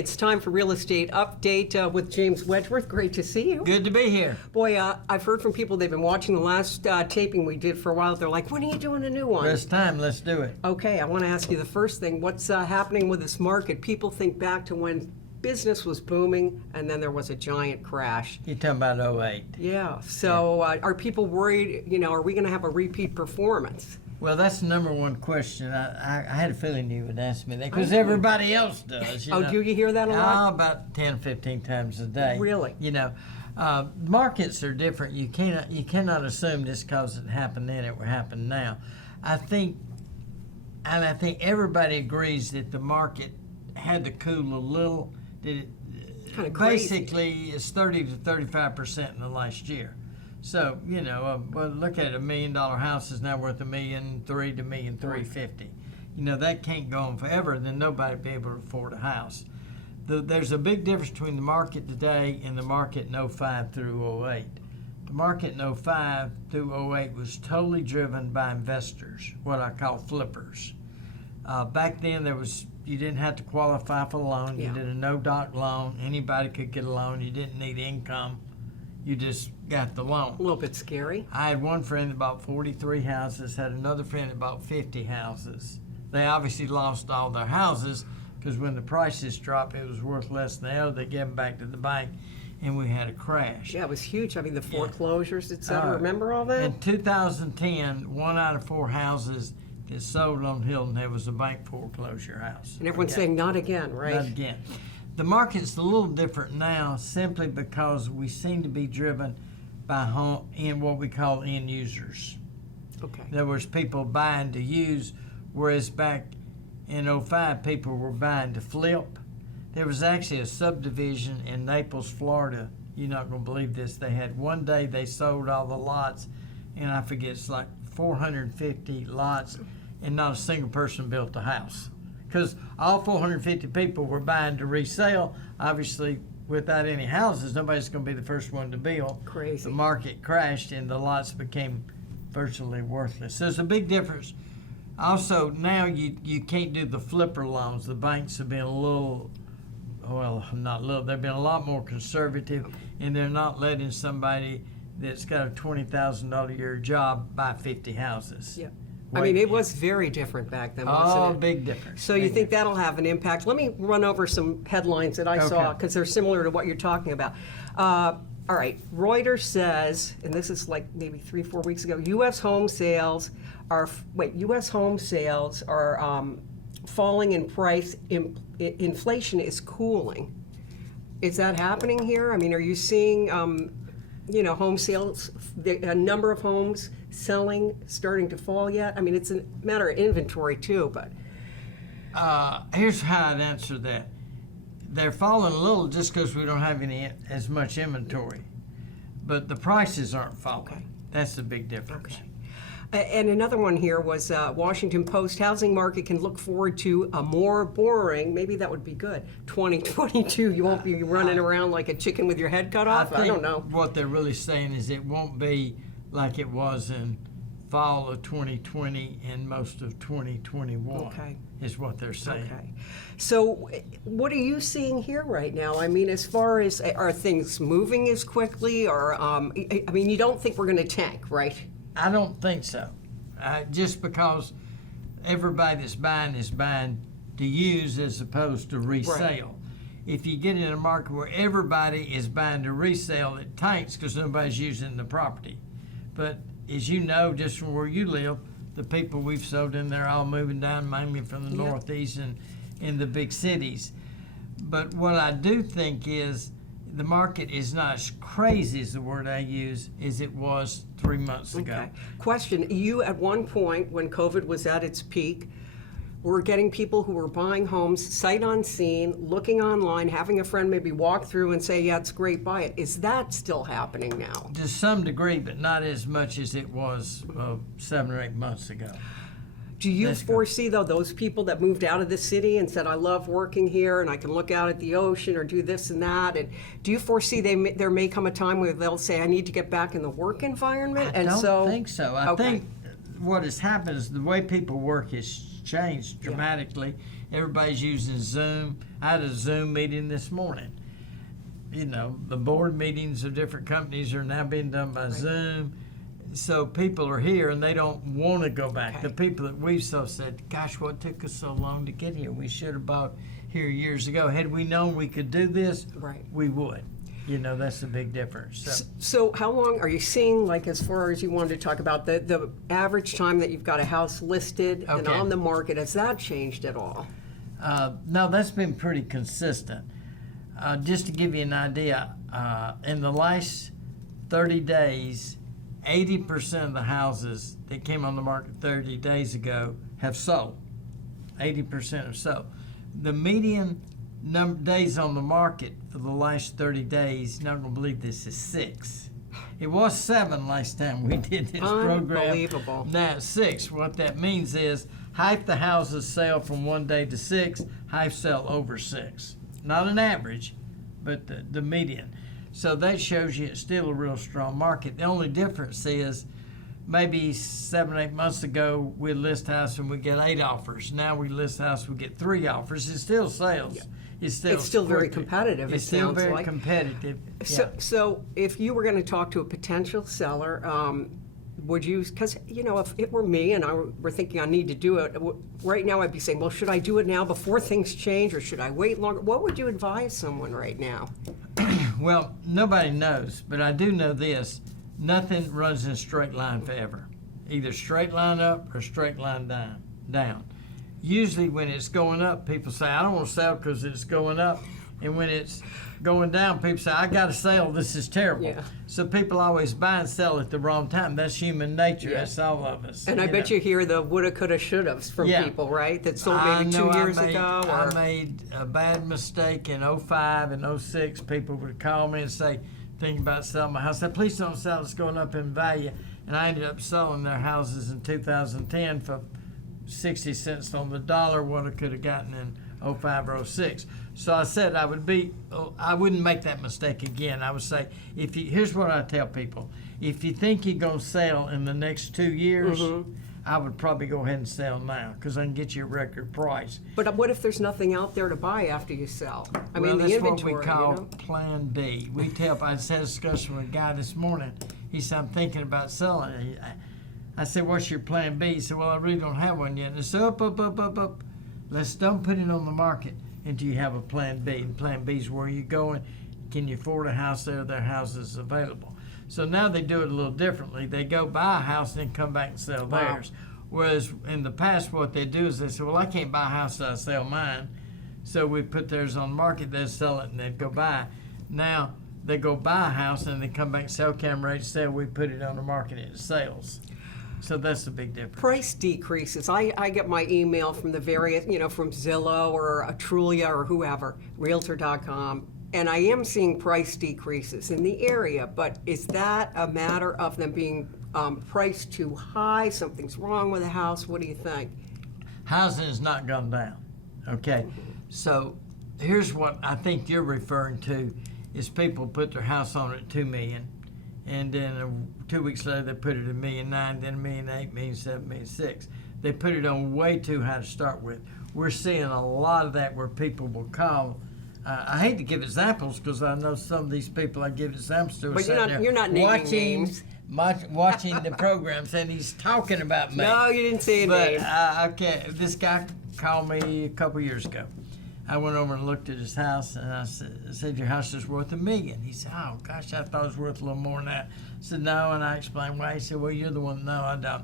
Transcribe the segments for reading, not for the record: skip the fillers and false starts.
It's time for Real Estate Update with James Wedgeworth. Great to see you. Good to be here. Boy, I've heard from people, they've been watching the last taping we did for a while. They're like, when are you doing a new one? It's time. Let's do it. Okay, I want to ask you the first thing. What's happening with this market? People think back to when business was booming and then there was a giant crash. You're talking about 08. Yeah, so are people worried, are we going to have a repeat performance? Well, that's the number one question. I had a feeling you would ask me that because everybody else does. Do you hear that a lot? About 10, 15 times a day. Really? Markets are different. You cannot assume just because it happened then it will happen now. I think everybody agrees that the market had to cool a little. That it kind of crazy. Basically it's 30 to 35% in the last year. So, well, look at it, $1 million house is now worth $1.3 million to $1.350 million. That can't go on forever, then nobody will be able to afford a house. There's a big difference between the market today and the market in 05 through 08. The market in 05 through 08 was totally driven by investors, what I call flippers. Back then, you didn't have to qualify for a loan. Yeah. You did a no-doc loan. Anybody could get a loan. You didn't need income. You just got the loan. A little bit scary. I had one friend that bought 43 houses, had another friend that bought 50 houses. They obviously lost all their houses because when the prices dropped, it was worth less than the other. They gave them back to the bank, and we had a crash. Yeah, it was huge. I mean, the foreclosures, et cetera. Remember all that? In 2010, 1 out of 4 houses that sold on Hilton, there was a bank foreclosure house. And everyone's saying, not again, right? Not again. The market's a little different now simply because we seem to be driven by what we call end users. Okay. In other words, people buying to use, whereas back in 05, people were buying to flip. There was actually a subdivision in Naples, Florida. You're not going to believe this. They had one day they sold all the lots, and I forget, it's like 450 lots, and not a single person built a house. Because all 450 people were buying to resell. Obviously, without any houses, nobody's going to be the first one to build. Crazy. The market crashed and the lots became virtually worthless. So there's a big difference. Also, now you can't do the flipper loans. The banks have been they've been a lot more conservative, and they're not letting somebody that's got a $20,000 a year job buy 50 houses. Yeah. I mean, it was very different back then, wasn't it? Oh, big difference. So you think that'll have an impact? Let me run over some headlines that I saw because they're similar to what you're talking about. All right, Reuters says, and this is like maybe 3-4 weeks ago, U.S. home sales are falling in price. Inflation is cooling. Is that happening here? I mean, are you seeing, home sales, a number of homes selling starting to fall yet? I mean, it's a matter of inventory too, but. Here's how I'd answer that. They're falling a little just because we don't have as much inventory, but the prices aren't falling. Okay. That's the big difference. Okay. And another one here was Washington Post, housing market can look forward to a more boring, maybe that would be good, 2022. You won't be running around like a chicken with your head cut off? I don't know. What they're really saying is it won't be like it was in fall of 2020 and most of 2021. Okay. Is what they're saying. Okay. So what are you seeing here right now? I mean, as far as, are things moving as quickly or, you don't think we're going to tank, right? I don't think so. Just because everybody that's buying is buying to use as opposed to resale. Right. If you get in a market where everybody is buying to resell, it tanks because nobody's using the property. But as you know, just from where you live, the people we've sold in there are all moving down mainly from the Northeast and in the big cities. But what I do think is the market is not as crazy as the word I use as it was 3 months ago. Okay. Question, you at one point when COVID was at its peak, were getting people who were buying homes sight unseen, looking online, having a friend maybe walk through and say, yeah, it's great, buy it. Is that still happening now? To some degree, but not as much as it was 7 or 8 months ago. Do you foresee, though, those people that moved out of the city and said, I love working here and I can look out at the ocean or do this and that, and do you foresee there may come a time where they'll say, I need to get back in the work environment? I don't think so. I think what has happened is the way people work has changed dramatically. Everybody's using Zoom. I had a Zoom meeting this morning. You know, the board meetings of different companies are now being done by Zoom. So people are here and they don't want to go back. Okay. The people that we've said, gosh, what took us so long to get here? We should have bought here years ago. Had we known we could do this, we would. You know, that's the big difference. So how long are you seeing, like, as far as you wanted to talk about the average time that you've got a house listed and on the market, has that changed at all? No, that's been pretty consistent. Just to give you an idea, in the last 30 days, 80% of the houses that came on the market 30 days ago have sold. 80% have sold. The median days on the market for the last 30 days, not gonna believe this, is 6. It was 7 last time we did this program. Unbelievable. Now it's 6. What that means is half the houses sell from 1 day to 6, half sell over 6. Not an average, but the median. So that shows you it's still a real strong market. The only difference is maybe 7 or 8 months ago we list house and we get 8 offers. Now we list house, we get 3 offers. It still sells. Yeah. It's still very competitive. It's still very competitive. So if you were going to talk to a potential seller, would you, because, you know, if it were me and I were thinking I need to do it, right now I'd be saying, well, should I do it now before things change or should I wait longer? What would you advise someone right now? Well, nobody knows, but I do know this. Nothing runs in a straight line forever. Either straight line up or straight line down. Usually when it's going up, people say, I don't want to sell because it's going up. And when it's going down, people say, I got to sell, this is terrible. Yeah. So people always buy and sell at the wrong time. That's human nature, that's all of us. And I bet you hear the woulda, coulda, shouldas from people, right? That sold maybe 2 years ago. I made a bad mistake in 05 and 06. People would call me and say, thinking about selling my house. I said, please don't sell, it's going up in value. And I ended up selling their houses in 2010 for 60 cents on the dollar, what I could have gotten in 05 or 06. So I said I wouldn't make that mistake again. I would say, here's what I tell people. If you think you're going to sell in the next 2 years, I would probably go ahead and sell now because I can get you a record price. But what if there's nothing out there to buy after you sell? I mean, the that's inventory, what we call Plan B. I just had a discussion with a guy this morning. He said, I'm thinking about selling. I said, what's your Plan B? He said, well, I really don't have one yet. And I said, up. Let's don't put it on the market until you have a Plan B. And Plan B is where you go and can you afford a house there? Their house is available. So now they do it a little differently. They go buy a house and then come back and sell theirs. Whereas in the past, what they do is they say, well, I can't buy a house, so I sell mine. So we put theirs on the market, they'd sell it, and they'd go buy. Now they go buy a house and they come back and sell rate sale. We put it on the market and it sells. So that's the big difference. Price decreases. I get my email from the various, from Zillow or Trulia or whoever, Realtor.com, and I am seeing price decreases in the area, but is that a matter of them being priced too high? Something's wrong with the house? What do you think? Housing has not gone down, okay? So here's what I think you're referring to is people put their house on at $2 million. And then 2 weeks later, they put it at $1.9 million, then $1.8 million, $1.7 million, $1.6 million. They put it on way too high to start with. We're seeing a lot of that where people will call. I hate to give examples because I know some of these people I give examples to. But you're not naming names. Watching the programs, and he's talking about me. No, you didn't say a name. Okay, this guy called me a couple years ago. I went over and looked at his house, and I said, your house is worth $1 million. He said, oh, gosh, I thought it was worth a little more than that. I said, no, and I explained why. He said, well, you're the one. No, I don't.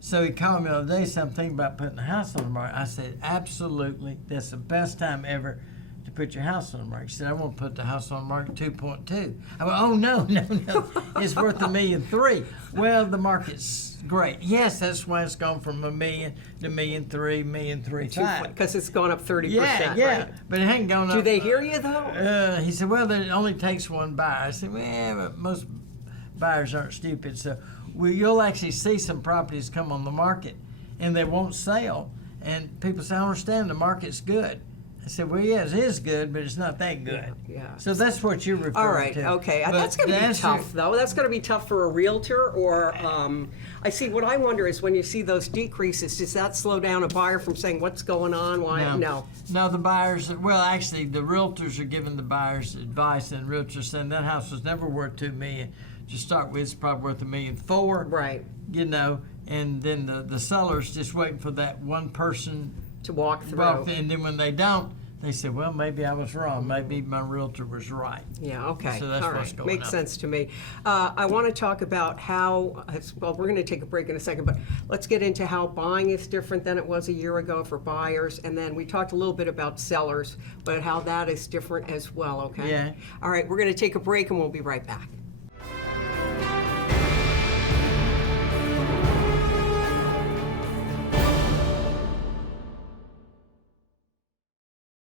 So he called me the other day, said, I'm thinking about putting the house on the market. I said, absolutely. That's the best time ever to put your house on the market. He said, I want to put the house on the market 2.2. I went, oh, no. It's worth $1.3 million. Well, the market's great. Yes, that's why it's gone from $1 million to $1.3 million, $1.35 million. Because it's gone up 30%. Yeah, right? But it hadn't gone up. Do they hear you though? He said, well, it only takes one buyer. I said, well, but most buyers aren't stupid. So you'll actually see some properties come on the market and they won't sell. And people say, I understand the market's good. I said, well, yes, it is good, but it's not that good. Yeah. So that's what you're referring All right, to. okay. But That's going to the be answer- tough, though. That's going to be tough for a realtor or, I see, what I wonder is when you see those decreases, does that slow down a buyer from saying, what's going on? Why? No. No, the buyers, well, actually, the realtors are giving the buyers advice, and realtors saying that house was never worth $2 million. To start with, it's probably worth $1.4 million. Right. You know, and then the seller's just waiting for that one person To walk through. and then when they don't, they say, well, maybe I was wrong. Maybe my realtor was right. Yeah, okay. So that's All what's right. going Makes on. sense to me. I want to talk about how, well, we're going to take a break in a second, but let's get into how buying is different than it was a year ago for buyers. And then we talked a little bit about sellers, but how that is different as well, okay? Yeah. All right, we're going to take a break and we'll be right back.